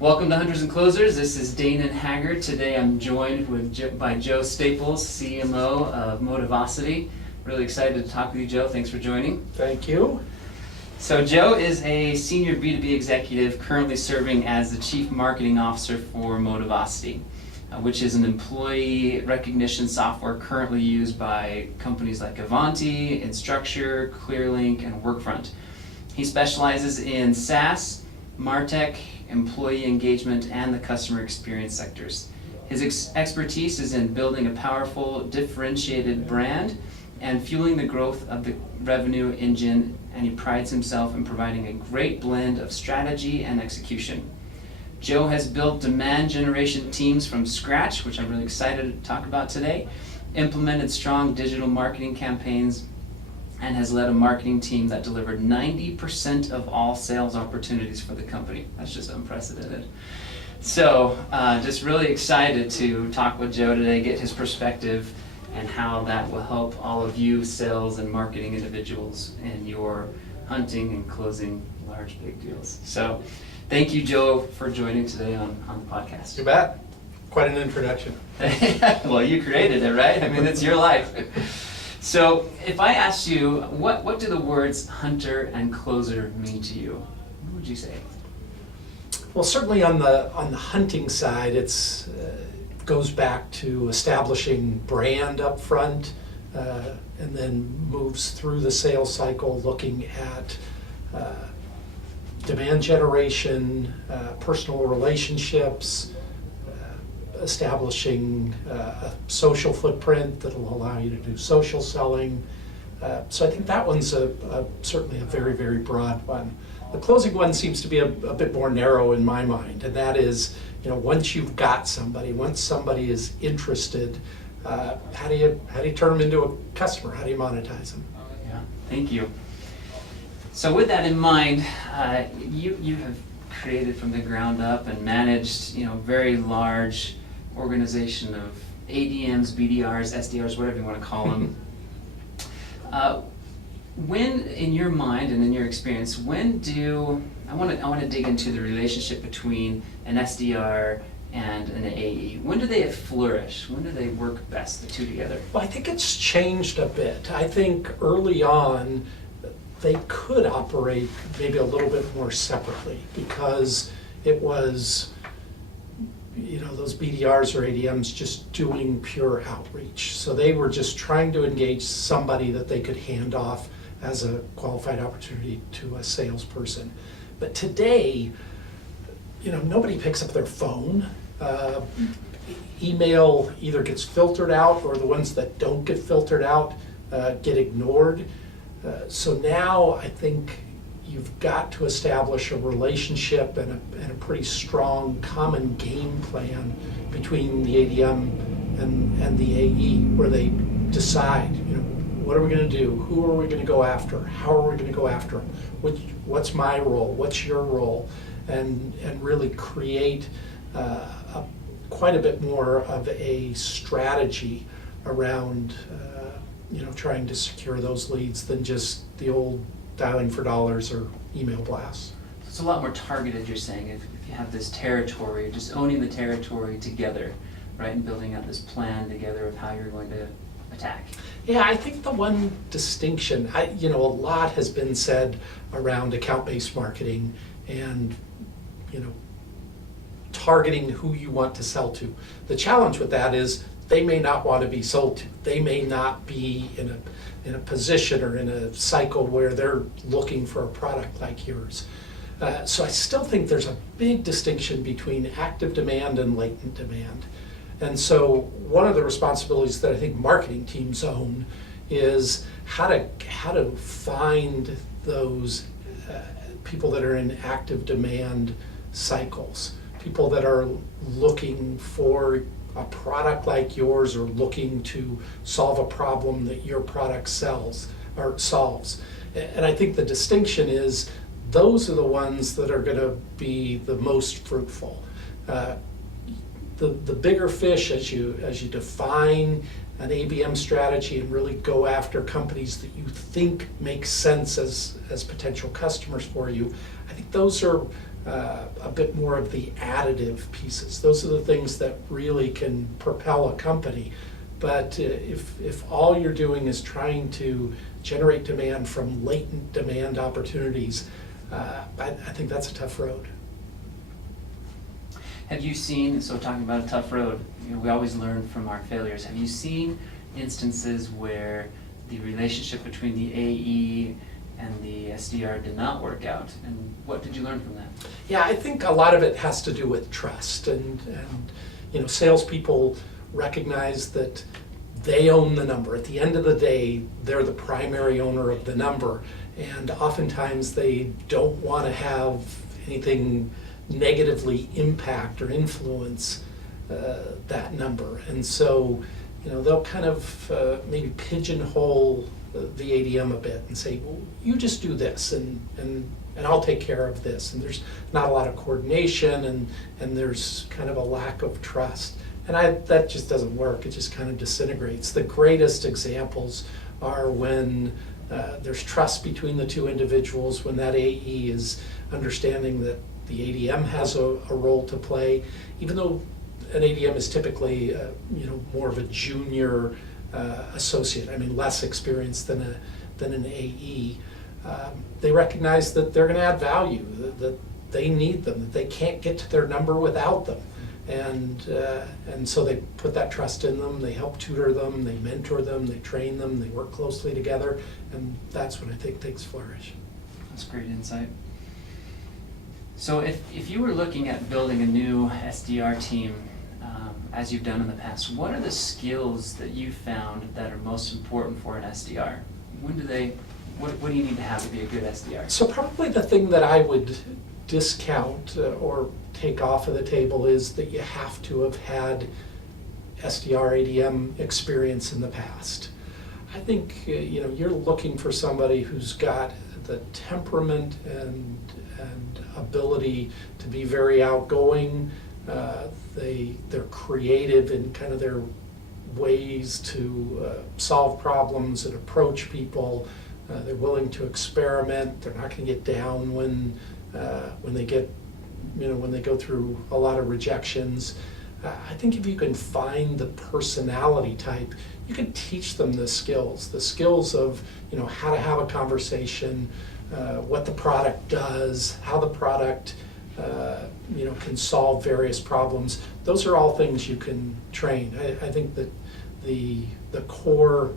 Welcome to Hunters and Closers. This is Dane and Haggard. Today I'm joined by Joe Staples, CMO of Motivosity. Really excited to talk with you, Joe. Thanks for joining. Thank you. So Joe is a senior B2B executive currently serving as the Chief Marketing Officer for Motivosity, which is an employee recognition software currently used by companies like Ivanti, Instructure, Clearlink, and Workfront. He specializes in SaaS, MarTech, employee engagement, and the customer experience sectors. His expertise is in building a powerful, differentiated brand and fueling the growth of the revenue engine, and he prides himself in providing a great blend of strategy and execution. Joe has built demand generation teams from scratch, which I'm really excited to talk about today, implemented strong digital marketing campaigns, and has led a marketing team that delivered 90% of all sales opportunities for the company. That's just unprecedented. So just really excited to talk with Joe today, get his perspective, and how that will help all of you sales and marketing individuals in your hunting and closing large, big deals. So thank you, Joe, for joining today on the podcast. You bet. Quite an introduction. Well, you created it, right? I mean, it's your life. So if I asked you, what do the words hunter and closer mean to you? What would you say? Well, certainly on the hunting side, it's goes back to establishing brand up front, and then moves through the sales cycle, looking at demand generation, personal relationships, establishing a social footprint that will allow you to do social selling. So I think that one's certainly a very, very broad one. The closing one seems to be a bit more narrow in my mind, and that is, once you've got somebody, once somebody is interested, how do you turn them into a customer? How do you monetize them? Yeah, thank you. So with that in mind, you have created from the ground up and managed, very large organization of ADMs, BDRs, SDRs, whatever you want to call them. When, in your mind and in your experience, I want to dig into the relationship between an SDR and an AE. When do they flourish? When do they work best, the two together? Well, I think it's changed a bit. I think early on, they could operate maybe a little bit more separately, because it was, those BDRs or ADMs just doing pure outreach. So they were just trying to engage somebody that they could hand off as a qualified opportunity to a salesperson. But today, nobody picks up their phone. Email either gets filtered out, or the ones that don't get filtered out get ignored. So now I think you've got to establish a relationship and a pretty strong common game plan between the ADM and the AE, where they decide, what are we going to do? Who are we going to go after? How are we going to go after them? What's my role? What's your role? And really create quite a bit more of a strategy around trying to secure those leads than just the old dialing for dollars or email blasts. It's a lot more targeted, you're saying, if you have this territory, just owning the territory together, right, and building out this plan together of how you're going to attack. Yeah, I think the one distinction, a lot has been said around account-based marketing and, targeting who you want to sell to. The challenge with that is they may not want to be sold to. They may not be in a position or in a cycle where they're looking for a product like yours. So I still think there's a big distinction between active demand and latent demand. And so one of the responsibilities that I think marketing teams own is how to find those people that are in active demand cycles, people that are looking for a product like yours or looking to solve a problem that your product solves. And I think the distinction is those are the ones that are going to be the most fruitful. The bigger fish, as you define an ABM strategy and really go after companies that you think make sense as potential customers for you, I think those are a bit more of the additive pieces. Those are the things that really can propel a company. But if all you're doing is trying to generate demand from latent demand opportunities, I think that's a tough road. Have you seen, so talking about a tough road, we always learn from our failures. Have you seen instances where the relationship between the AE and the SDR did not work out? And what did you learn from that? Yeah, I think a lot of it has to do with trust. And salespeople recognize that they own the number. At the end of the day, they're the primary owner of the number. And oftentimes they don't want to have anything negatively impact or influence that number. And so, they'll kind of maybe pigeonhole the ADM a bit and say, well, you just do this and I'll take care of this. And there's not a lot of coordination and there's kind of a lack of trust. And that just doesn't work. It just kind of disintegrates. The greatest examples are when there's trust between the two individuals, when that AE is understanding that the ADM has a role to play, even though an ADM is typically more of a junior associate, less experienced than an AE. They recognize that they're going to add value, that they need them, that they can't get to their number without them. And so they put that trust in them, they help tutor them, they mentor them, they train them, they work closely together, and that's when I think things flourish. That's great insight. So if you were looking at building a new SDR team, as you've done in the past, what are the skills that you found that are most important for an SDR? What do you need to have to be a good SDR? So probably the thing that I would discount or take off of the table is that you have to have had SDR ADM experience in the past. I think you're looking for somebody who's got the temperament and ability to be very outgoing. They're creative in kind of their ways to solve problems and approach people. They're willing to experiment. They're not going to get down when they get, when they go through a lot of rejections. I think if you can find the personality type, you can teach them the skills of how to have a conversation, what the product does, how the product can solve various problems. Those are all things you can train. I think that the core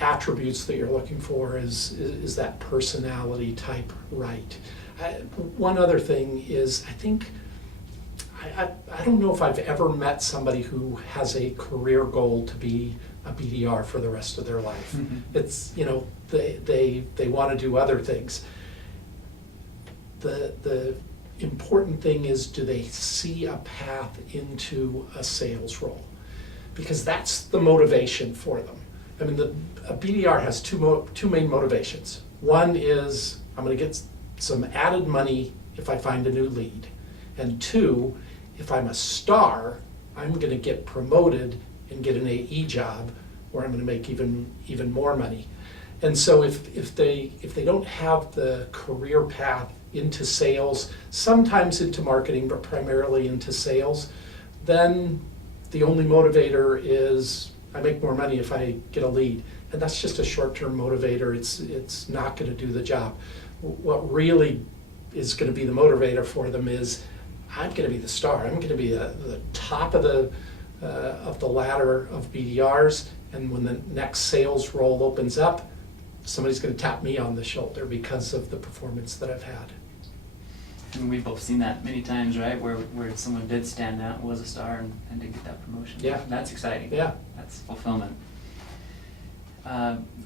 attributes that you're looking for is that personality type right. One other thing is I don't know if I've ever met somebody who has a career goal to be a BDR for the rest of their life. Mm-hmm. It's, they want to do other things. The important thing is, do they see a path into a sales role? Because that's the motivation for them. A BDR has two main motivations. One is, I'm going to get some added money if I find a new lead. And two, if I'm a star, I'm going to get promoted and get an AE job where I'm going to make even more money. And so if they don't have the career path into sales, sometimes into marketing, but primarily into sales, then the only motivator is I make more money if I get a lead. And that's just a short-term motivator. It's not going to do the job. What really is going to be the motivator for them is I'm going to be the star. I'm going to be the top of the ladder of BDRs, and when the next sales role opens up, somebody's going to tap me on the shoulder because of the performance that I've had. And we've both seen that many times, right? Where someone did stand out, was a star, and did get that promotion. Yeah. That's exciting. Yeah. That's fulfillment.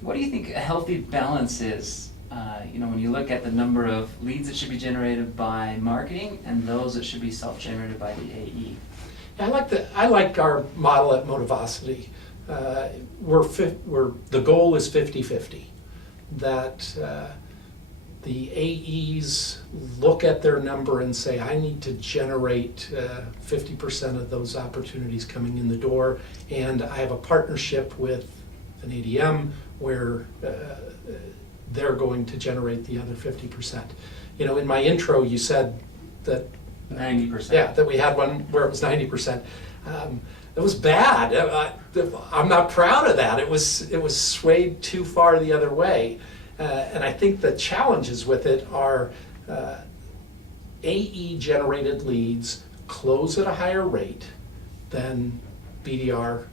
What do you think a healthy balance is? When you look at the number of leads that should be generated by marketing and those that should be self-generated by the AE. I like our model at Motivosity. The goal is 50-50. That the AEs look at their number and say, I need to generate 50% of those opportunities coming in the door, and I have a partnership with an ADM where they're going to generate the other 50%. In my intro, you said that 90%. yeah, that we had one where it was 90%. It was bad. I'm not proud of that. It was swayed too far the other way. And I think the challenges with it are AE-generated leads close at a higher rate than BDR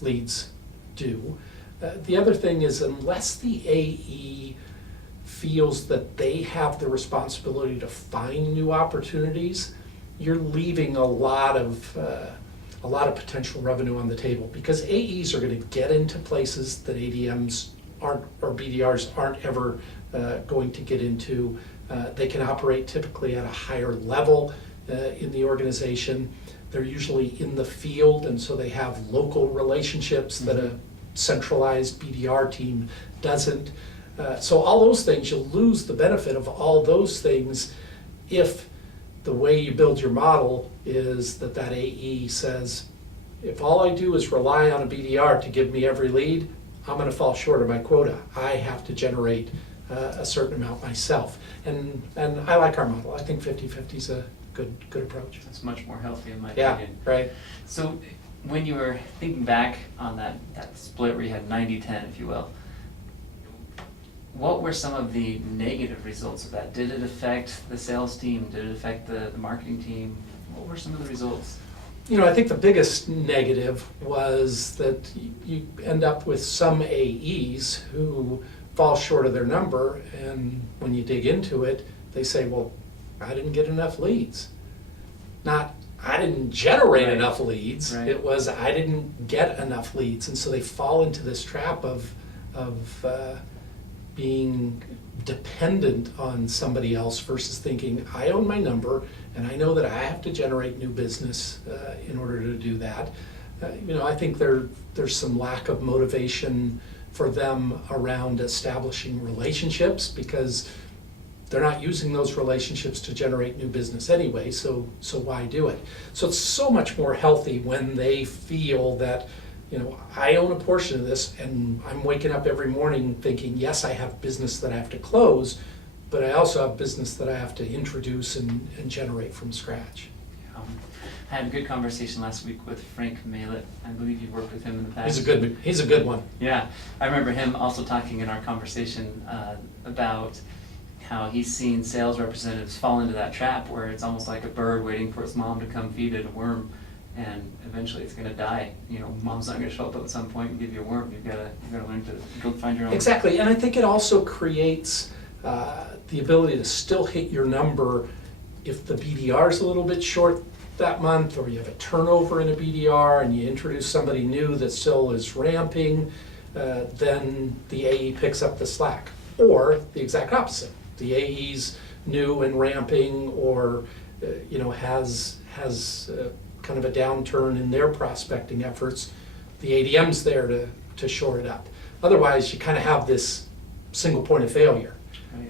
leads do. The other thing is, unless the AE feels that they have the responsibility to find new opportunities, you're leaving a lot of potential revenue on the table, because AEs are going to get into places that ADMs aren't, or BDRs aren't ever going to get into. They can operate typically at a higher level in the organization. They're usually in the field, and so they have local relationships that a centralized BDR team doesn't. So all those things, you'll lose the benefit of all those things if the way you build your model is that AE says, if all I do is rely on a BDR to give me every lead, I'm going to fall short of my quota. I have to generate a certain amount myself. And I like our model. I think 50-50 is a good approach. It's much more healthy in my Yeah, opinion. right. So when you were thinking back on that split where you had 90-10, if you will, what were some of the negative results of that? Did it affect the sales team? Did it affect the marketing team? What were some of the results? I think the biggest negative was that you end up with some AEs who fall short of their number, and when you dig into it, they say, well, I didn't get enough leads. Not, I didn't generate enough leads. Right. It was, I didn't get enough leads. And so they fall into this trap of being dependent on somebody else versus thinking, I own my number and I know that I have to generate new business in order to do that. I think there's some lack of motivation for them around establishing relationships, because they're not using those relationships to generate new business anyway, so why do it? So it's so much more healthy when they feel that, I own a portion of this, and I'm waking up every morning thinking, yes, I have business that I have to close, but I also have business that I have to introduce and generate from scratch. I had a good conversation last week with Frank Malett. I believe you've worked with him in the past. He's a good one. Yeah, I remember him also talking in our conversation about how he's seen sales representatives fall into that trap where it's almost like a bird waiting for its mom to come feed it a worm, and eventually it's going to die. Mom's not going to show up at some point and give you a worm. You've got to learn to go find your own. Exactly, and I think it also creates the ability to still hit your number if the BDR is a little bit short that month, or you have a turnover in a BDR and you introduce somebody new that still is ramping, then the AE picks up the slack. Or the exact opposite. The AE's new and ramping, or has kind of a downturn in their prospecting efforts. The ADM's there to shore it up. Otherwise, you kind of have this single point of failure.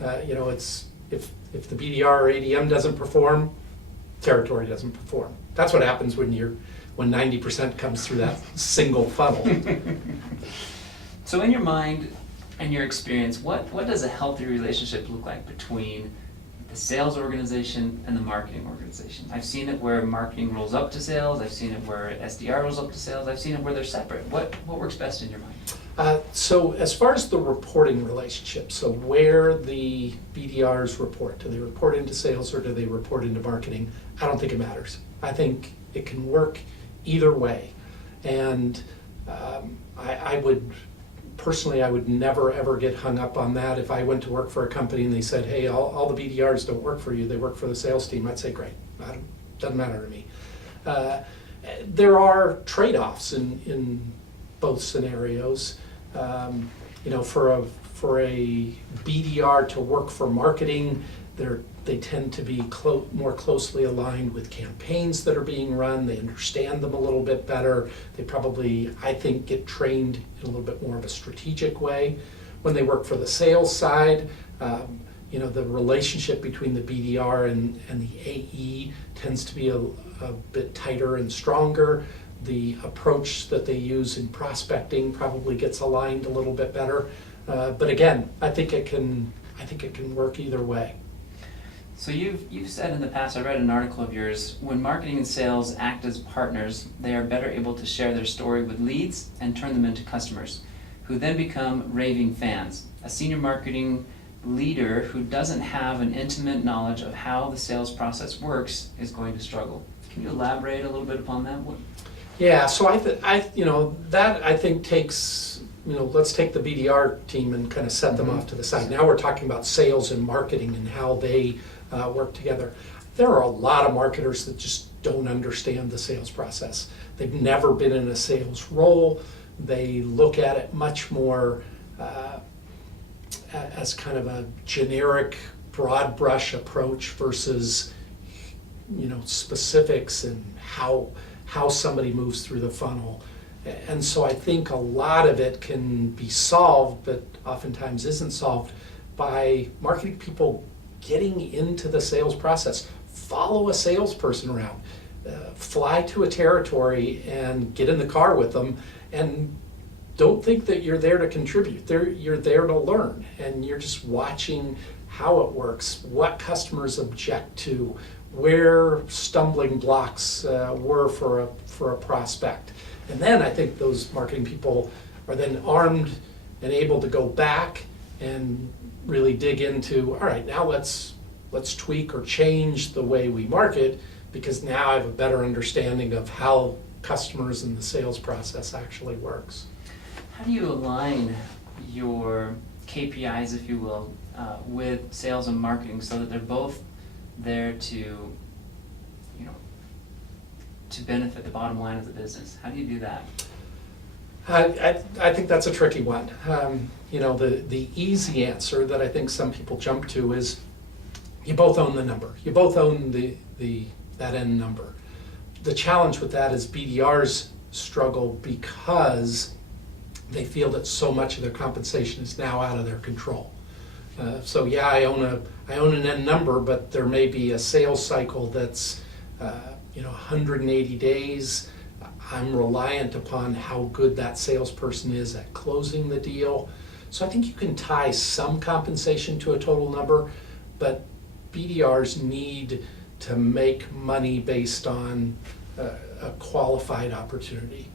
Right. It's if the BDR or ADM doesn't perform, territory doesn't perform. That's what happens when 90% comes through that single funnel. So in your mind and your experience, what does a healthy relationship look like between the sales organization and the marketing organization? I've seen it where marketing rolls up to sales. I've seen it where SDR rolls up to sales. I've seen it where they're separate. What works best in your mind? So as far as the reporting relationship, so where the BDRs report, do they report into sales or do they report into marketing? I don't think it matters. I think it can work either way. And I would never ever get hung up on that. If I went to work for a company and they said, hey, all the BDRs don't work for you, they work for the sales team, I'd say, great, doesn't matter to me. There are trade-offs in both scenarios. For a BDR to work for marketing, they tend to be more closely aligned with campaigns that are being run. They understand them a little bit better. They probably, I think, get trained in a little bit more of a strategic way. When they work for the sales side, the relationship between the BDR and the AE tends to be a bit tighter and stronger. The approach that they use in prospecting probably gets aligned a little bit better. But again, I think it can work either way. So you've said in the past, I read an article of yours, when marketing and sales act as partners, they are better able to share their story with leads and turn them into customers, who then become raving fans. A senior marketing leader who doesn't have an intimate knowledge of how the sales process works is going to struggle. Can you elaborate a little bit upon that? Yeah, so that I think takes, let's take the BDR team and kind of set them off to the side. Now we're talking about sales and marketing and how they work together. There are a lot of marketers that just don't understand the sales process. They've never been in a sales role. They look at it much more as kind of a generic, broad brush approach versus, specifics and how somebody moves through the funnel. And so I think a lot of it can be solved, but oftentimes isn't solved by marketing people getting into the sales process. Follow a salesperson around, fly to a territory and get in the car with them, and don't think that you're there to contribute. You're there to learn, and you're just watching how it works, what customers object to, where stumbling blocks were for a prospect. And then I think those marketing people are then armed and able to go back and really dig into, all right, now let's tweak or change the way we market, because now I have a better understanding of how customers and the sales process actually works. How do you align your KPIs, if you will, with sales and marketing so that they're both there to benefit the bottom line of the business? How do you do that? I think that's a tricky one. The easy answer that I think some people jump to is you both own the number. You both own that end number. The challenge with that is BDRs struggle because they feel that so much of their compensation is now out of their control. So yeah, I own an end number, but there may be a sales cycle that's 180 days. I'm reliant upon how good that salesperson is at closing the deal. So I think you can tie some compensation to a total number, but BDRs need to make money based on a qualified opportunity.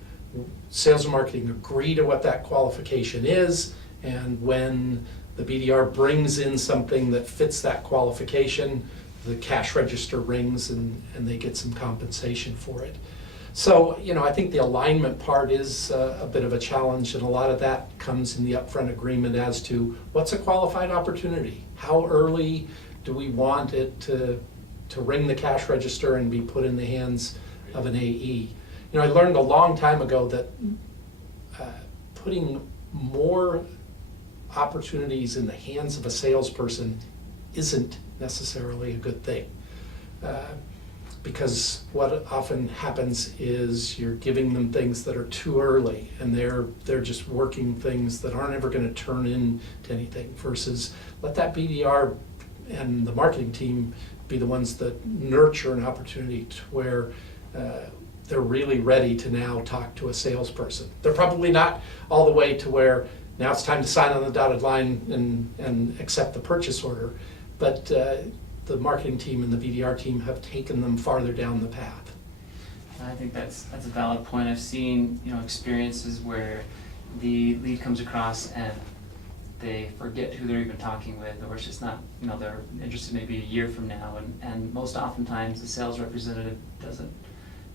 Sales and marketing agree to what that qualification is, and when the BDR brings in something that fits that qualification, the cash register rings and they get some compensation for it. So, I think the alignment part is a bit of a challenge, and a lot of that comes in the upfront agreement as to what's a qualified opportunity? How early do we want it to ring the cash register and be put in the hands of an AE? I learned a long time ago that putting more opportunities in the hands of a salesperson isn't necessarily a good thing. Because what often happens is you're giving them things that are too early, and they're just working things that aren't ever going to turn into anything, versus let that BDR and the marketing team be the ones that nurture an opportunity to where they're really ready to now talk to a salesperson. They're probably not all the way to where now it's time to sign on the dotted line and accept the purchase order, but the marketing team and the BDR team have taken them farther down the path. I think that's a valid point. I've seen experiences where the lead comes across and they forget who they're even talking with, or it's just not, they're interested maybe a year from now, and most oftentimes the sales representative doesn't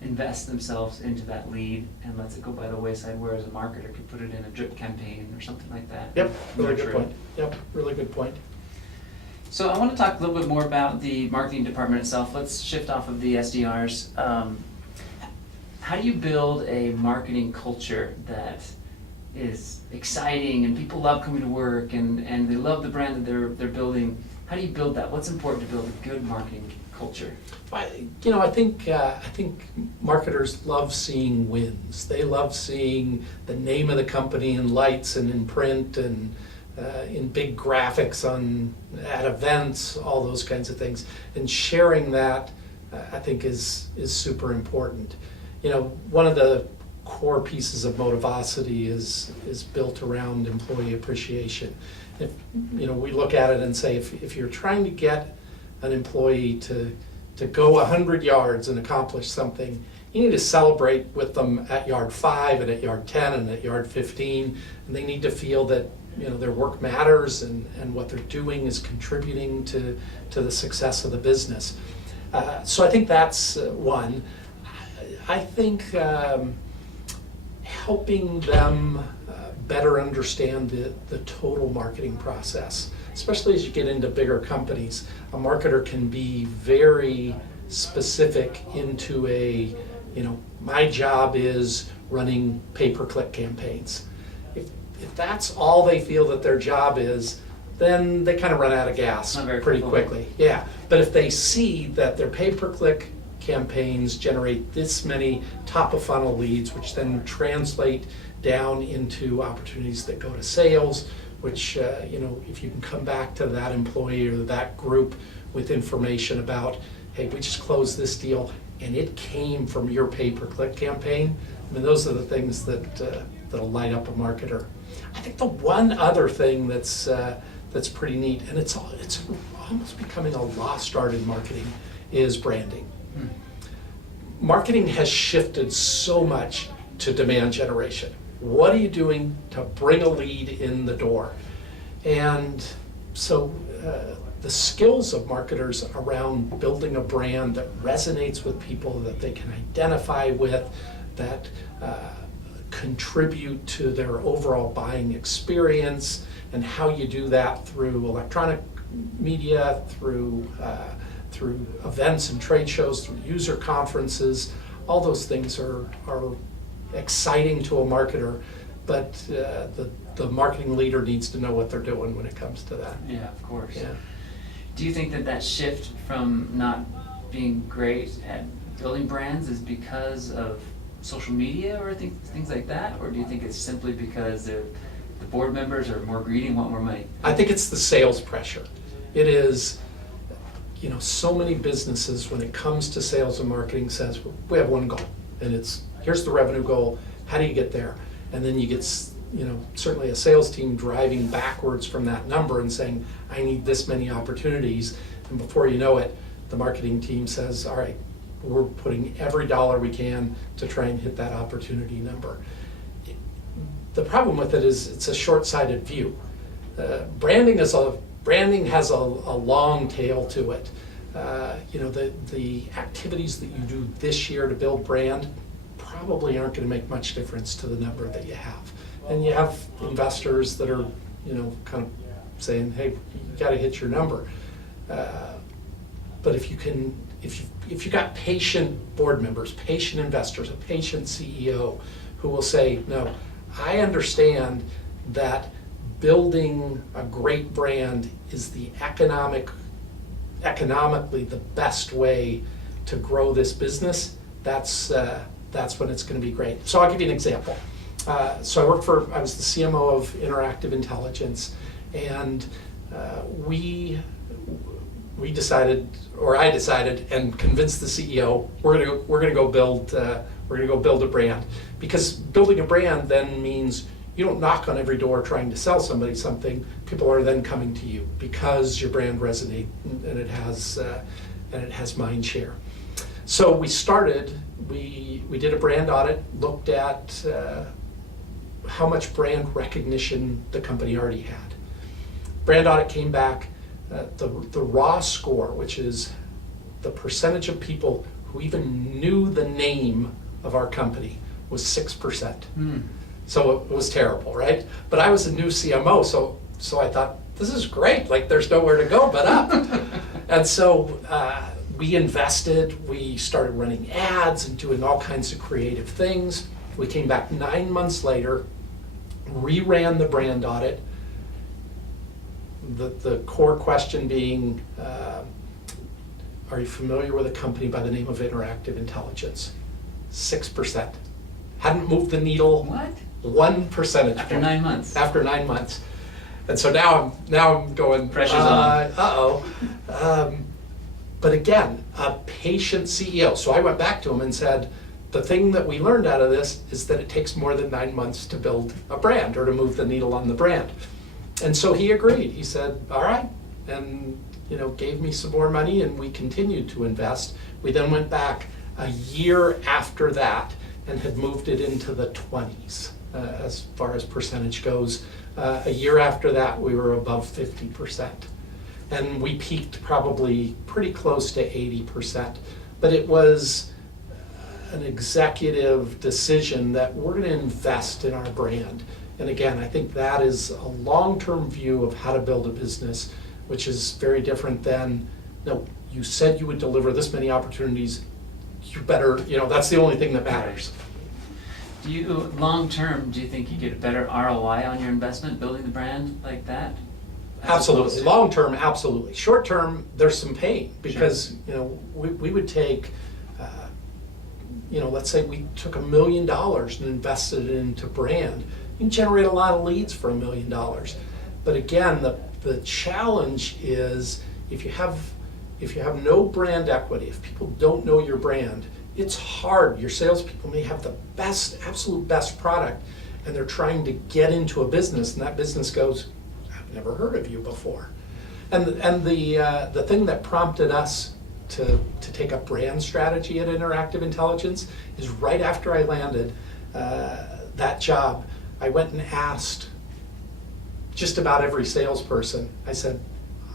invest themselves into that lead and lets it go by the wayside, whereas a marketer could put it in a drip campaign or something like that. Yep, really good point. Yep, really good point. So I want to talk a little bit more about the marketing department itself. Let's shift off of the SDRs. How do you build a marketing culture that is exciting and people love coming to work and they love the brand that they're building? How do you build that? What's important to build a good marketing culture? I think marketers love seeing wins. They love seeing the name of the company in lights and in print and in big graphics at events, all those kinds of things. And sharing that, I think, is super important. One of the core pieces of Motivosity is built around employee appreciation. If we look at it and say, if you're trying to get an employee to go 100 yards and accomplish something, you need to celebrate with them at yard 5 and at yard 10 and at yard 15, and they need to feel that their work matters and what they're doing is contributing to the success of the business. So I think that's one. I think helping them better understand the total marketing process, especially as you get into bigger companies. A marketer can be very specific into my job is running pay-per-click campaigns. If that's all they feel that their job is, then they kind of run out of gas pretty quickly. Yeah, but if they see that their pay-per-click campaigns generate this many top-of-funnel leads, which then translate down into opportunities that go to sales, which, if you can come back to that employee or that group with information about, hey, we just closed this deal and it came from your pay-per-click campaign, I mean, those are the things that'll light up a marketer. I think the one other thing that's pretty neat, and it's almost becoming a lost art in marketing, is branding. Marketing has shifted so much to demand generation. What are you doing to bring a lead in the door? And so the skills of marketers around building a brand that resonates with people, that they can identify with, that contribute to their overall buying experience, and how you do that through electronic media, through events and trade shows, through user conferences. All those things are exciting to a marketer, but the marketing leader needs to know what they're doing when it comes to that. Yeah, of course. Yeah. Do you think that shift from not being great at building brands is because of social media or things like that? Or do you think it's simply because the board members are more greedy and want more money? I think it's the sales pressure. It is, so many businesses, when it comes to sales and marketing, says, we have one goal, and it's, here's the revenue goal, how do you get there? And then you get, certainly a sales team driving backwards from that number and saying, I need this many opportunities. And before you know it, the marketing team says, all right, we're putting every dollar we can to try and hit that opportunity number. The problem with it is it's a short-sighted view. Branding has a long tail to it. The activities that you do this year to build brand probably aren't going to make much difference to the number that you have. And you have investors that are, kind of saying, hey, you got to hit your number. But if you got patient board members, patient investors, a patient CEO who will say, no, I understand that building a great brand is the economically the best way to grow this business, that's when it's going to be great. So I'll give you an example. So I was the CMO of Interactive Intelligence, and we decided, or I decided, and convinced the CEO, we're gonna go build a brand, because building a brand then means you don't knock on every door trying to sell somebody something. People are then coming to you because your brand resonates and it has mind share. So we did a brand audit, looked at how much brand recognition the company already had. Brand audit came back, the raw score, which is the percentage of people who even knew the name of our company, was 6%. So it was terrible, right? But I was a new CMO, so I thought, this is great, like there's nowhere to go but up. And so we invested, we started running ads and doing all kinds of creative things. We came back 9 months later, reran the brand audit. The core question being, are you familiar with a company by the name of Interactive Intelligence? 6%. Hadn't moved the needle. What? 1 percentage point. After 9 months. After 9 months. And so now I'm going, pressure's on. But again, a patient CEO. So I went back to him and said, the thing that we learned out of this is that it takes more than 9 months to build a brand or to move the needle on the brand. And so he agreed. He said, all right. And gave me some more money, and we continued to invest. We then went back a year after that and had moved it into the 20s as far as percentage goes. A year after that, we were above 50%. And we peaked probably pretty close to 80%. But it was an executive decision that we're going to invest in our brand. And again, I think that is a long-term view of how to build a business, which is very different than, no, you said you would deliver this many opportunities, you better, that's the only thing that matters. Do you, long-term, do you think you get a better ROI on your investment building the brand like that? Absolutely. Long-term, absolutely. Short-term, there's some pain because, we would take, let's say we took $1 million and invested it into brand. You can generate a lot of leads for $1 million. But again, the challenge is if you have no brand equity, if people don't know your brand, it's hard. Your salespeople may have the best, absolute best product, and they're trying to get into a business, and that business goes, I've never heard of you before. And the thing that prompted us to take a brand strategy at Interactive Intelligence is right after I landed that job, I went and asked just about every salesperson. I said,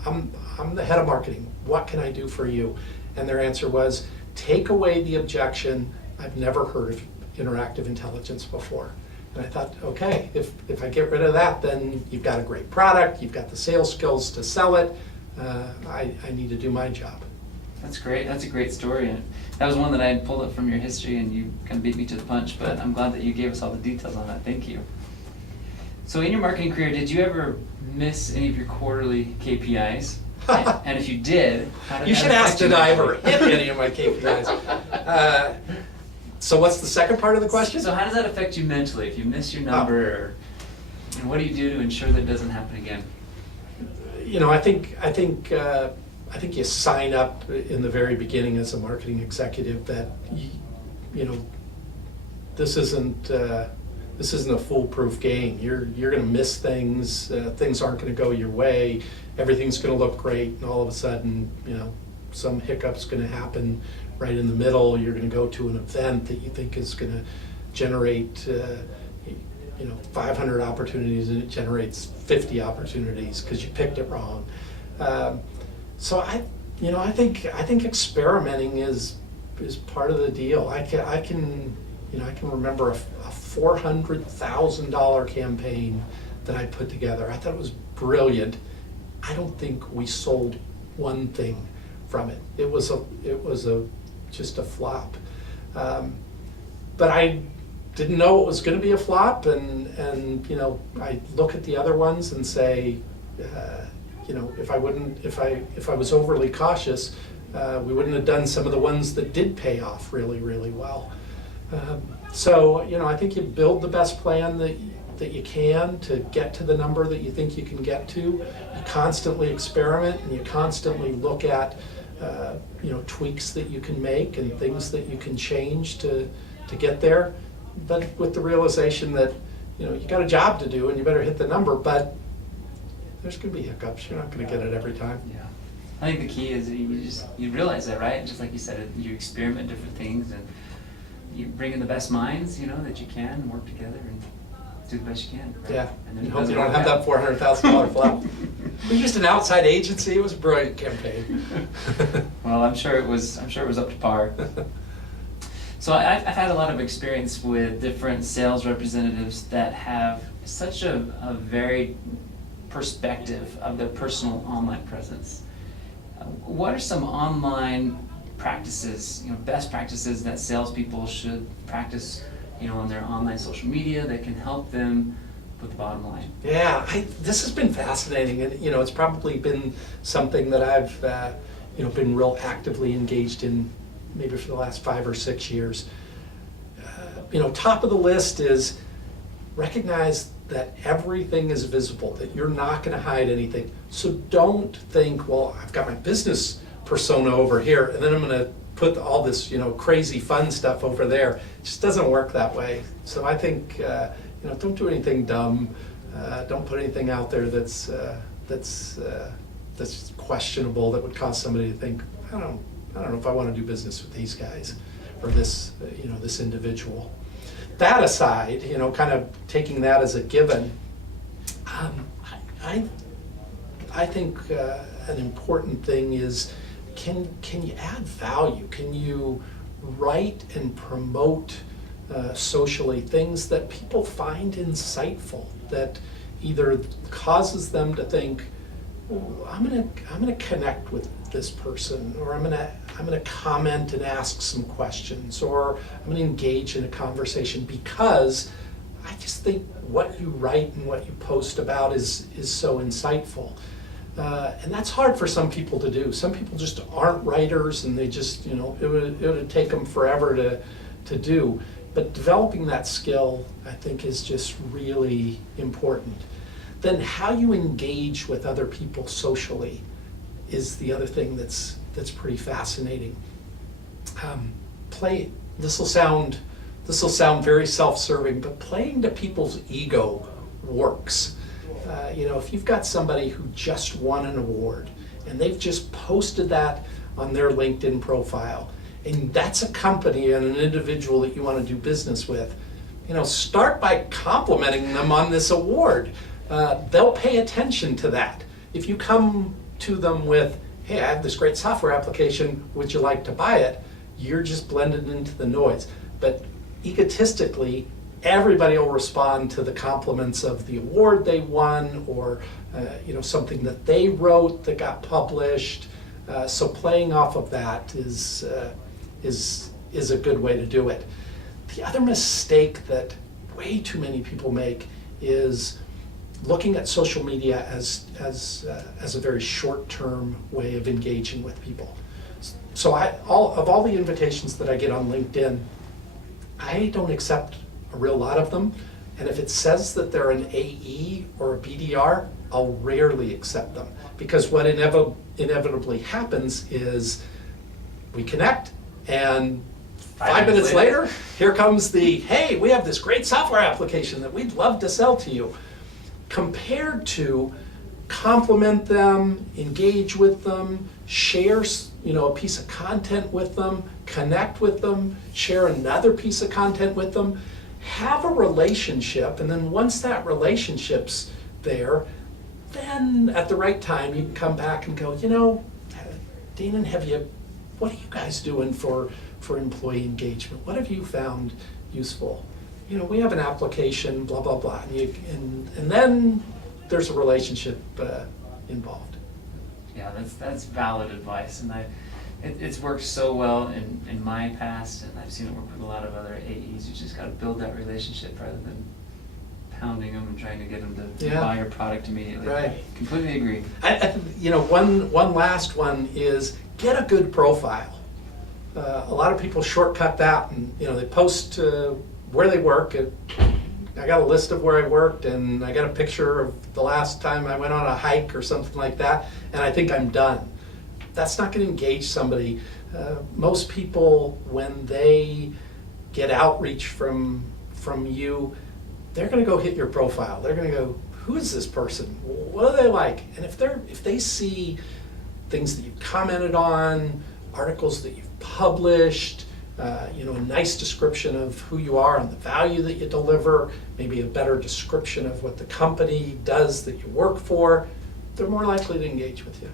I'm the head of marketing. What can I do for you? And their answer was, take away the objection, I've never heard of Interactive Intelligence before. And I thought, okay, if I get rid of that, then you've got a great product, you've got the sales skills to sell it, I need to do my job. That's great. That's a great story. And that was one that I had pulled up from your history, and you kind of beat me to the punch, but I'm glad that you gave us all the details on that. Thank you. So in your marketing career, did you ever miss any of your quarterly KPIs? And if you did, how did you that should ask, affect you did I ever mentally? hit any of my KPIs? So what's the second part of the question? So how does that affect you mentally if you miss your number? And what do you do to ensure that it doesn't happen again? I think you sign up in the very beginning as a marketing executive that this isn't a foolproof game. You're going to miss things. Things aren't going to go your way. Everything's going to look great, and all of a sudden, some hiccup's going to happen right in the middle. You're going to go to an event that you think is going to generate 500 opportunities, and it generates 50 opportunities because you picked it wrong. So I think experimenting is part of the deal. I can remember a $400,000 campaign that I put together. I thought it was brilliant. I don't think we sold one thing from it. It was just a flop. But I didn't know it was going to be a flop, and I look at the other ones and say, if I was overly cautious, we wouldn't have done some of the ones that did pay off really, really well. So I think you build the best plan that you can to get to the number that you think you can get to. You constantly experiment, and you constantly look at tweaks that you can make and things that you can change to get there. But with the realization that you got a job to do and you better hit the number, but there's going to be hiccups. You're not going to get it every time. Yeah, I think the key is you realize that, right? Just like you said, you experiment different things, and you bring in the best minds, that you can, and work together and do the best you can. Right? Yeah, And and then hope you don't have that $400,000 flop. We used an outside agency. It was a brilliant campaign. Well, I'm sure it was up to par. So I've had a lot of experience with different sales representatives that have such a varied perspective of their personal online presence. What are some online practices, best practices that salespeople should practice, on their online social media that can help them with the bottom line? Yeah, this has been fascinating, and it's probably been something that I've been real actively engaged in maybe for the last 5 or 6 years. Top of the list is recognize that everything is visible, that you're not going to hide anything. So don't think, well, I've got my business persona over here, and then I'm going to put all this, crazy fun stuff over there. It just doesn't work that way. So I think, don't do anything dumb. Don't put anything out there that's that's questionable, that would cause somebody to think, I don't know if I want to do business with these guys or this, this individual. That aside, kind of taking that as a given, I think an important thing is, can you add value? Can you write and promote socially things that people find insightful, that either causes them to think, oh, I'm gonna connect with this person, or I'm gonna comment and ask some questions, or I'm gonna engage in a conversation, because I just think what you write and what you post about is so insightful. And that's hard for some people to do. Some people just aren't writers, and they just, it would take them forever to do. But developing that skill, I think, is just really important. Then how you engage with other people socially is the other thing that's pretty fascinating. This will sound very self-serving, but playing to people's ego works. If you've got somebody who just won an award and they've just posted that on their LinkedIn profile, and that's a company and an individual that you want to do business with, start by complimenting them on this award. They'll pay attention to that. If you come to them with, hey, I have this great software application, would you like to buy it? You're just blended into the noise. But egotistically, everybody will respond to the compliments of the award they won, or something that they wrote that got published. So playing off of that is a good way to do it. The other mistake that way too many people make is looking at social media as a very short-term way of engaging with people. So of all the invitations that I get on LinkedIn, I don't accept a real lot of them, and if it says that they're an AE or a BDR, I'll rarely accept them, because what inevitably happens is we connect, and 5 minutes later, here comes the, hey, we have this great software application that we'd love to sell to you. Compared to compliment them, engage with them, share a piece of content with them, connect with them, share another piece of content with them, have a relationship, and then once that relationship's there, then at the right time you can come back and go, Dean and what are you guys doing for employee engagement? What have you found useful? We have an application, blah, blah, blah, and then there's a relationship involved. Yeah, that's valid advice, and it's worked so well in my past, and I've seen it work with a lot of other AEs. You just got to build that relationship rather than pounding them and trying to get them to buy your product immediately. Right. Completely agree. One last one is get a good profile. A lot of people shortcut that, and they post where they work. I got a list of where I worked, and I got a picture of the last time I went on a hike or something like that, and I think I'm done. That's not going to engage somebody. Most people, when they get outreach from you, they're going to go hit your profile. They're going to go, who is this person? What are they like? And if they see things that you've commented on, articles that you've published, a nice description of who you are and the value that you deliver, maybe a better description of what the company does that you work for, they're more likely to engage with you.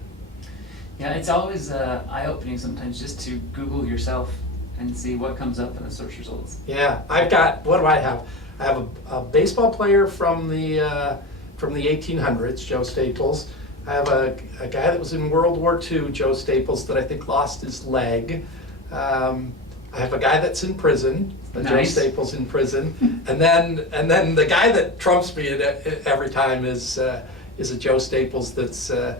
Yeah, it's always eye-opening sometimes just to Google yourself and see what comes up in the search results. Yeah, what do I have? I have a baseball player from the 1800s, Joe Staples. I have a guy that was in World War II, Joe Staples, that I think lost his leg. I have a guy that's in prison, Nice. Joe Staples in prison, and then the guy that trumps me every time is a Joe Staples that's a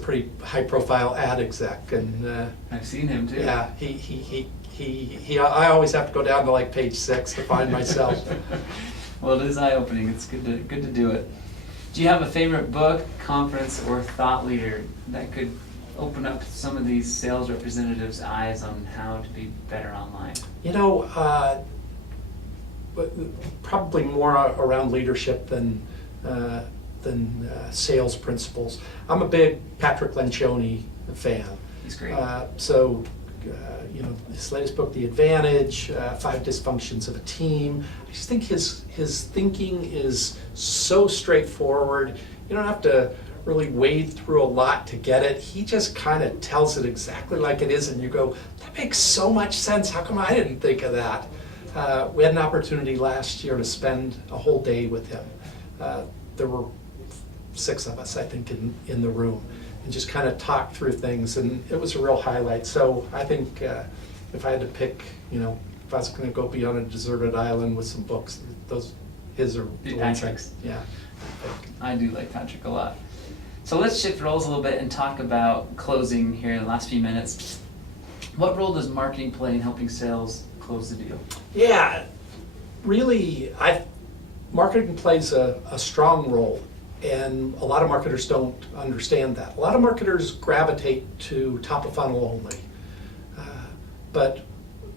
pretty high-profile ad exec, and I've seen him too. yeah, I always have to go down to like page 6 to find myself. Well, it is eye-opening. It's good to do it. Do you have a favorite book, conference, or thought leader that could open up some of these sales representatives' eyes on how to be better online? Probably more around leadership than than sales principles. I'm a big Patrick Lencioni fan. He's great. His latest book, The Advantage, 5 Dysfunctions of a Team. I just think his thinking is so straightforward. You don't have to really wade through a lot to get it. He just kind of tells it exactly like it is, and you go, that makes so much sense. How come I didn't think of that? We had an opportunity last year to spend a whole day with him. There were 6 of us, I think, in the room, and just kind of talk through things, and it was a real highlight. So I think if I had to pick, if I was going to go be on a deserted island with some books, his are the ones. Patrick's. Yeah. I do like Patrick a lot. So let's shift roles a little bit and talk about closing here in the last few minutes. What role does marketing play in helping sales close the deal? Yeah, really, marketing plays a strong role, and a lot of marketers don't understand that. A lot of marketers gravitate to top of funnel only. But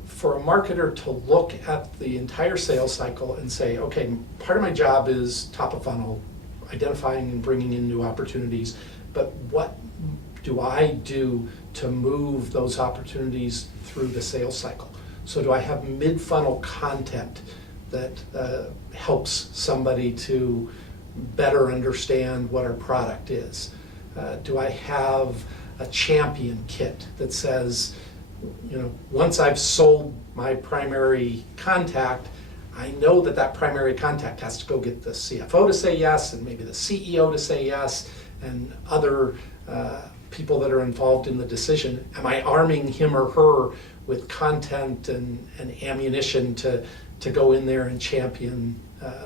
for a marketer to look at the entire sales cycle and say, okay, part of my job is top of funnel, identifying and bringing in new opportunities, but what do I do to move those opportunities through the sales cycle? So do I have mid-funnel content that helps somebody to better understand what our product is? Do I have a champion kit that says, once I've sold my primary contact, I know that primary contact has to go get the CFO to say yes, and maybe the CEO to say yes, and other people that are involved in the decision. Am I arming him or her with content and ammunition to go in there and champion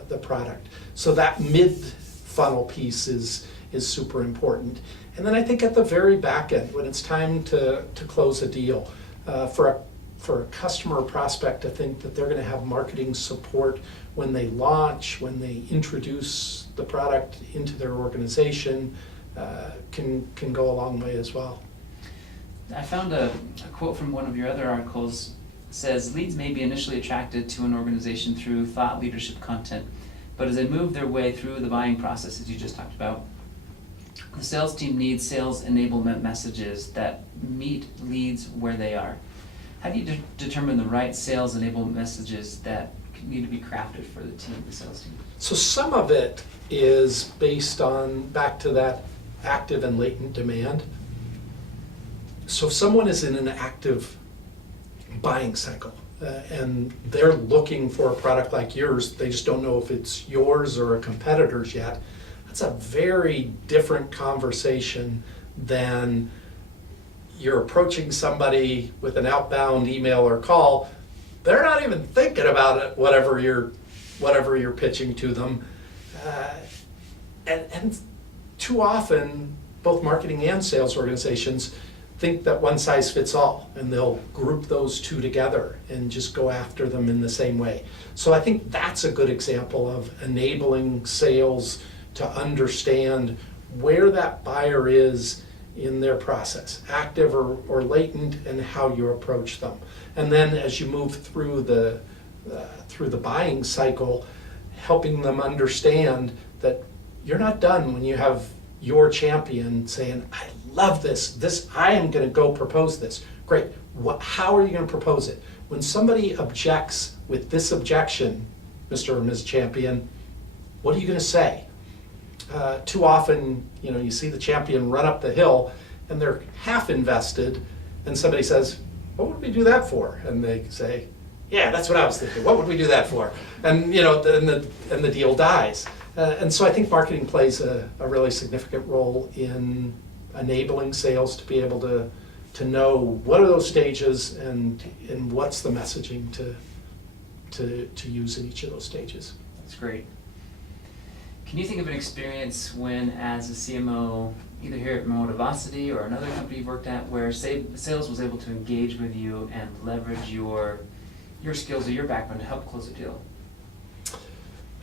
the product? So that mid-funnel piece is super important. And then I think at the very back end, when it's time to close a deal, for a customer or prospect to think that they're going to have marketing support when they launch, when they introduce the product into their organization, can go a long way as well. I found a quote from one of your other articles. It says, leads may be initially attracted to an organization through thought leadership content, but as they move their way through the buying process, as you just talked about, the sales team needs sales enablement messages that meet leads where they are. How do you determine the right sales enablement messages that need to be crafted for the team, the sales team? So some of it is based on, back to that active and latent demand. So if someone is in an active buying cycle and they're looking for a product like yours, they just don't know if it's yours or a competitor's yet, that's a very different conversation than you're approaching somebody with an outbound email or call. They're not even thinking about it, whatever you're pitching to them. And too often, both marketing and sales organizations think that one size fits all, and they'll group those two together and just go after them in the same way. So I think that's a good example of enabling sales to understand where that buyer is in their process, active or latent, and how you approach them. And then as you move through the buying cycle, helping them understand that you're not done when you have your champion saying, I love this, I am going to go propose this. Great, how are you going to propose it? When somebody objects with this objection, Mr. or Ms. Champion, what are you going to say? Too often, you see the champion run up the hill and they're half invested, and somebody says, what would we do that for? And they say, yeah, that's what I was thinking. What would we do that for? And the deal dies. And so I think marketing plays a really significant role in enabling sales to be able to know what are those stages and what's the messaging to use in each of those stages. That's great. Can you think of an experience when, as a CMO, either here at Motivosity or another company you've worked at, where sales was able to engage with you and leverage your skills or your background to help close a deal?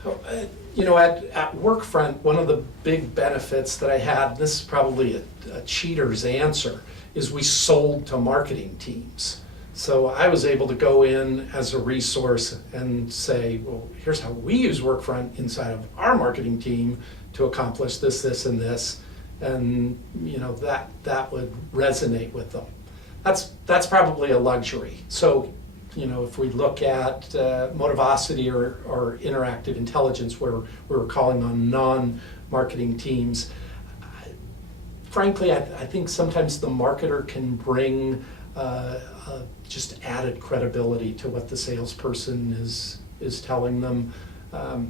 At Workfront, one of the big benefits that I had, and this is probably a cheater's answer, is we sold to marketing teams. So I was able to go in as a resource and say, well, here's how we use Workfront inside of our marketing team to accomplish this, this, and this. And that would resonate with them. That's probably a luxury. So if we look at Motivosity or interactive intelligence, where we're calling on non-marketing teams, frankly, I think sometimes the marketer can bring just added credibility to what the salesperson is telling them.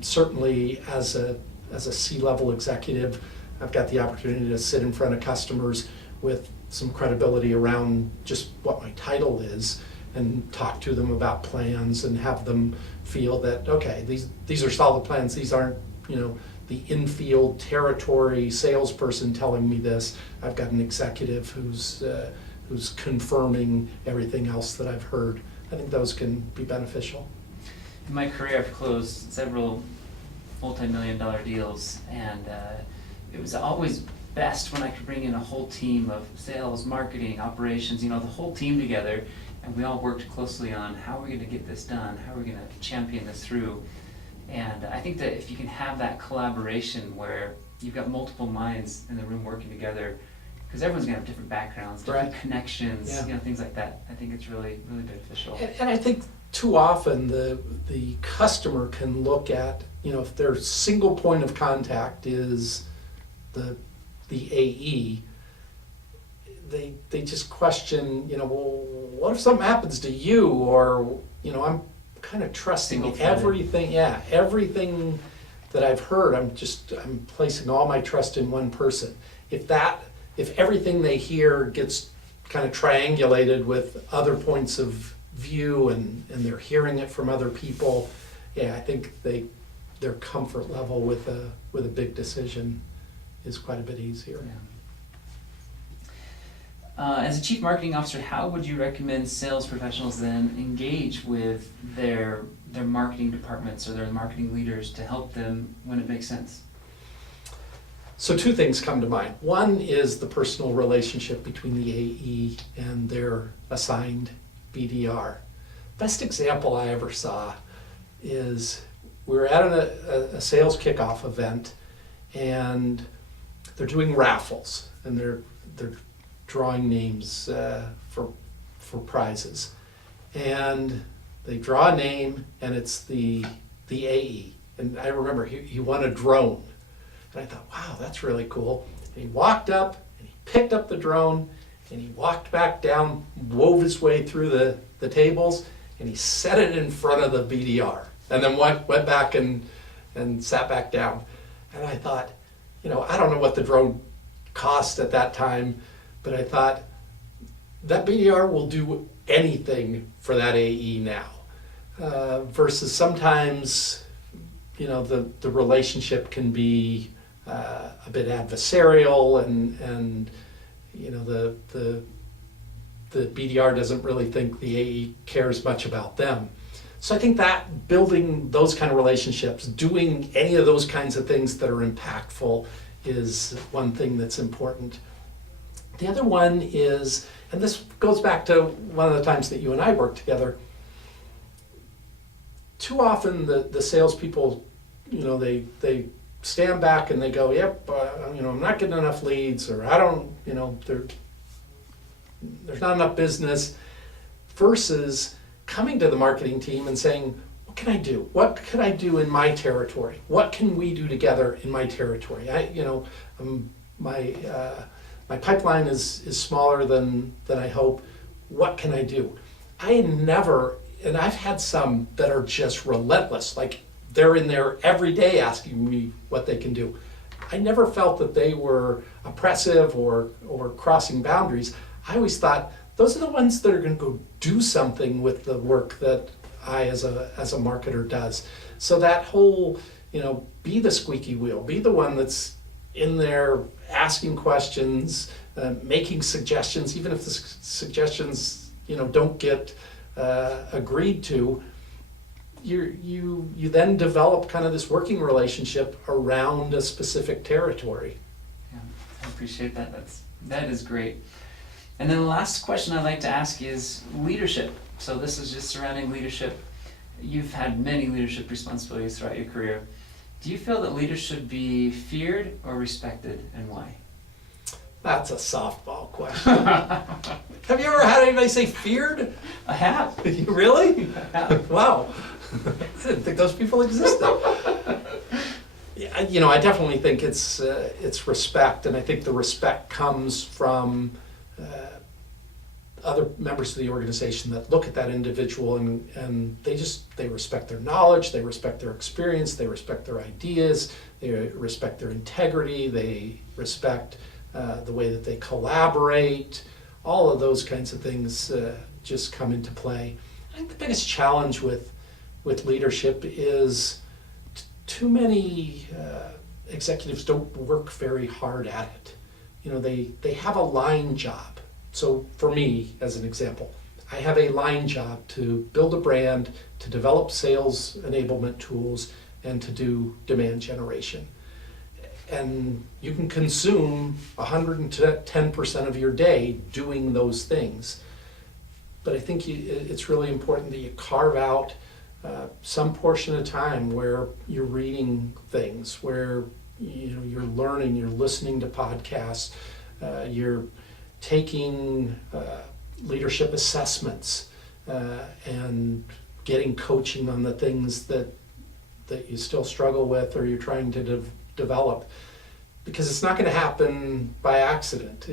Certainly, as a C-level executive, I've got the opportunity to sit in front of customers with some credibility around just what my title is, and talk to them about plans and have them feel that, okay, these are solid plans. These aren't the infield territory salesperson telling me this. I've got an executive who's confirming everything else that I've heard. I think those can be beneficial. In my career, I've closed several multi-million-dollar deals, and it was always best when I could bring in a whole team of sales, marketing, operations, the whole team together, and we all worked closely on how are we going to get this done, how are we going to champion this through. And I think that if you can have that collaboration where you've got multiple minds in the room working together, because everyone's going to have different backgrounds, different connections, things like that, I think it's really, really beneficial. And I think too often the customer can look at, if their single point of contact is the AE, they just question, well, what if something happens to you? Or, I'm kind of trusting everything that I've heard. I'm placing all my trust in one person. If everything they hear gets kind of triangulated with other points of view and they're hearing it from other people, I think their comfort level with a big decision is quite a bit easier. Yeah. As a chief marketing officer, how would you recommend sales professionals then engage with their marketing departments or their marketing leaders to help them when it makes sense? So two things come to mind. One is the personal relationship between the AE and their assigned BDR. Best example I ever saw is we were at a sales kickoff event, and they're doing raffles, and they're drawing names for prizes. And they draw a name, and it's the AE. And I remember he won a drone. And I thought, wow, that's really cool. And he walked up, and he picked up the drone, and he walked back down, wove his way through the tables, and he set it in front of the BDR. And then went back and sat back down. And I thought, I don't know what the drone cost at that time, but I thought, that BDR will do anything for that AE now. Versus sometimes, the relationship can be a bit adversarial, and the BDR doesn't really think the AE cares much about them. So I think that building those kind of relationships, doing any of those kinds of things that are impactful, is one thing that's important. The other one is, and this goes back to one of the times that you and I worked together, too often the salespeople, they stand back and they go, yep, I'm not getting enough leads, or I don't, there's not enough business, versus coming to the marketing team and saying, what can I do? What can I do in my territory? What can we do together in my territory? My pipeline is smaller than I hope. What can I do? And I've had some that are just relentless, like they're in there every day asking me what they can do. I never felt that they were oppressive or crossing boundaries. I always thought, those are the ones that are going to go do something with the work that I as a marketer does. So that whole, be the squeaky wheel, be the one that's in there asking questions, making suggestions, even if the suggestions don't get agreed to. You then develop kind of this working relationship around a specific territory. Yeah, I appreciate that. That is great. And then the last question I'd like to ask is leadership. So this is just surrounding leadership. You've had many leadership responsibilities throughout your career. Do you feel that leaders should be feared or respected, and why? That's a softball question. Have you ever had anybody say feared? I have. Really? I have. Wow. I didn't think those people existed. Yeah, I definitely think it's respect, and I think the respect comes from other members of the organization that look at that individual and they respect their knowledge, they respect their experience, they respect their ideas, they respect their integrity, they respect the way that they collaborate. All of those kinds of things just come into play. I think the biggest challenge with leadership is too many executives don't work very hard at it. They have a line job. So for me, as an example, I have a line job to build a brand, to develop sales enablement tools, and to do demand generation. And you can consume 110% of your day doing those things. But I think it's really important that you carve out some portion of time where you're reading things, where you're learning, you're listening to podcasts, you're taking leadership assessments and getting coaching on the things that you still struggle with or you're trying to develop, because it's not going to happen by accident.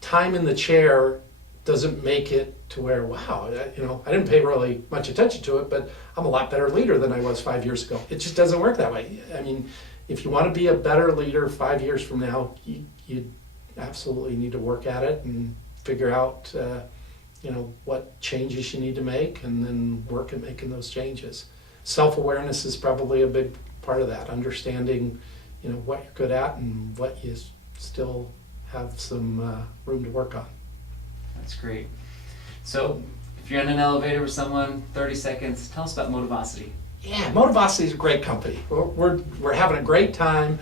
Time in the chair doesn't make it to where, wow, I didn't pay really much attention to it, but I'm a lot better leader than I was 5 years ago. It just doesn't work that way. I mean, if you want to be a better leader 5 years from now, you absolutely need to work at it and figure out what changes you need to make, and then work at making those changes. Self-awareness is probably a big part of that, understanding what you're good at and what you still have some room to work on. That's great. So if you're in an elevator with someone, 30 seconds, tell us about Motivosity. Yeah, Motivosity is a great company. We're having a great time.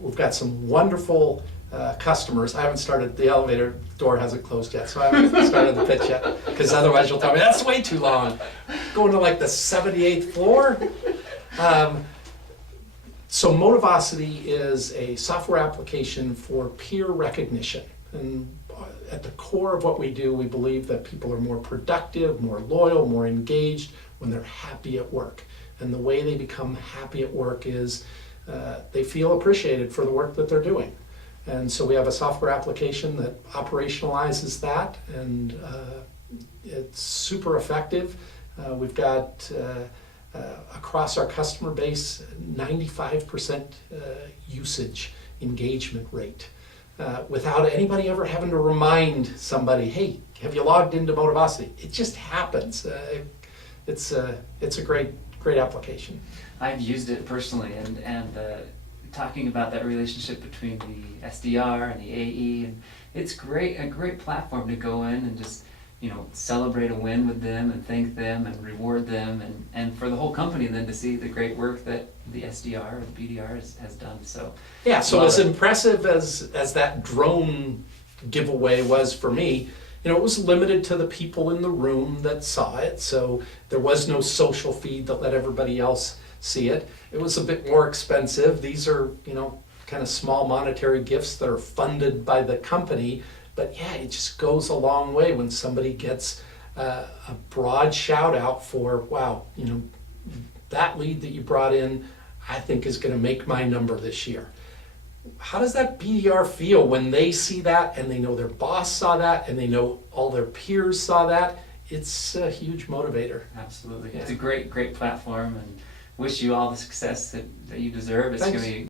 We've got some wonderful customers. I haven't started, the elevator door hasn't closed yet, so I haven't started the pitch yet, because otherwise you'll tell me that's way too long. Going to like the 78th floor. So Motivosity is a software application for peer recognition. And at the core of what we do, we believe that people are more productive, more loyal, more engaged when they're happy at work. And the way they become happy at work is they feel appreciated for the work that they're doing. And so we have a software application that operationalizes that, and it's super effective. We've got across our customer base 95% usage engagement rate, without anybody ever having to remind somebody, hey, have you logged into Motivosity? It just happens. It's a great application. I've used it personally, and talking about that relationship between the SDR and the AE, and it's a great platform to go in and just celebrate a win with them and thank them and reward them, and for the whole company then to see the great work that the SDR or the BDR has done. So yeah, so as impressive as that drone giveaway was for me, it was limited to the people in the room that saw it, so there was no social feed that let everybody else see it. It was a bit more expensive. These are, kind of small monetary gifts that are funded by the company. But yeah, it just goes a long way when somebody gets a broad shout out for, wow, that lead that you brought in, I think is going to make my number this year. How does that BDR feel when they see that and they know their boss saw that and they know all their peers saw that? It's a huge motivator. Absolutely. Yeah. It's a great platform, and wish you all the success that you deserve. It's going to be